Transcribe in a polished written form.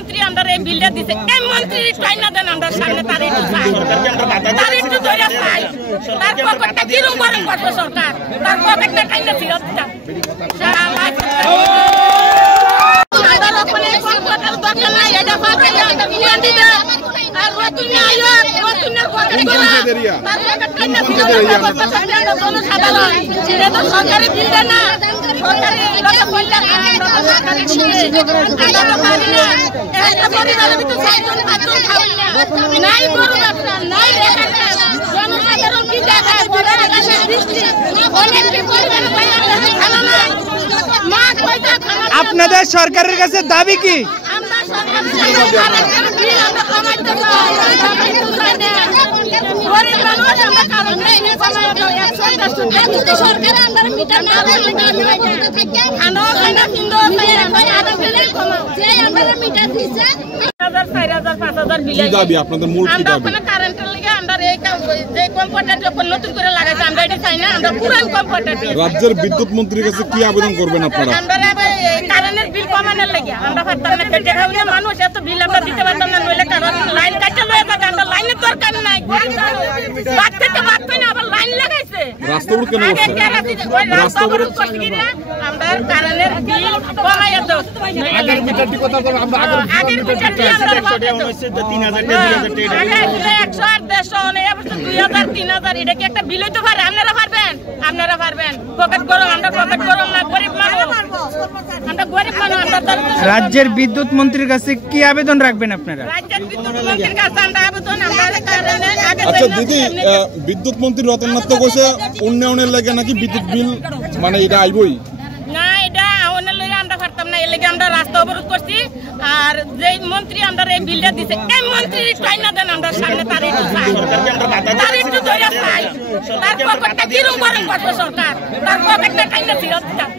মন্ত্রী আমরা এই বিলটা দিছে এই মন্ত্রী টাইনা দেন আমরা সামনে তার একটু চাই তার একটু ধরে চাই তার পকেটটা কিরম গরম করবে সরকার তার পকেটটা টাইনা ফিরত দাও সরকারি বিলটা না আপনাদের সরকারের কাছে দাবি কি? রাজ্যের বিদ্যুৎ মন্ত্রীর কাছে কি আবেদন করবেন আপনারা? কারেন্টের বিল কমানোর লাগে আমরা পারতাম না, খেটে খাওয়া মানুষ এত বিল আমরা দিতে পারতাম না, নইলে কারণ লাইন কাটতে লয়ে থাকে আমরা লাইনের দরকার নাই, বাদ থেকে বাদ পাই না আবার লাইন লাগাইছে। রাস্তা অবরোধ কেন করছে? রাস্তা অবরোধ করছে কিনা আমরা কারেন্টের বিল কমাইয়া দাও, আগের মিটারটি কথা বল, আমরা আগের মিটারটি আমরা 3000 টাকা 2000 টাকা আগে ছিল 100 150 অনে অবশ্য 2000 3000 এটা কি একটা বিল হইতে পারে? আপনারা পারবেন? আপনারা পারবেন? পকেট গরম, আমরা পকেট গরম না, গরিব মানুষ আমরা, গরিব মানুষ আমরা। রাজ্যের বিদ্যুৎ মন্ত্রীর কাছে কি আবেদন রাখবেন আপনারা? রাজ্যের বিদ্যুৎ মন্ত্রীর কাছে আমরা আবেদন আমরা কারেন্টের আগে। আচ্ছা দিদি, বিদ্যুৎ মন্ত্রী রতন নাথ কইছে উন্নয়নের লাগে নাকি বিদ্যুৎ বিল মানে এটা আইবই না, এটা আওনের লইয়া আমরা পারতাম না, এর লাগি আমরা রাস্তা অবরোধ করছি। আর যে মন্ত্রী আমরা এই বিলটা দিছে এই মন্ত্রী টাইনা দেন আমরা সামনে তার একটু চাই তার একটু ধরে চাই তার পকেটটা কিরম গরম করবে সরকার তার পকেটটা টাইনা ফিরত দাও।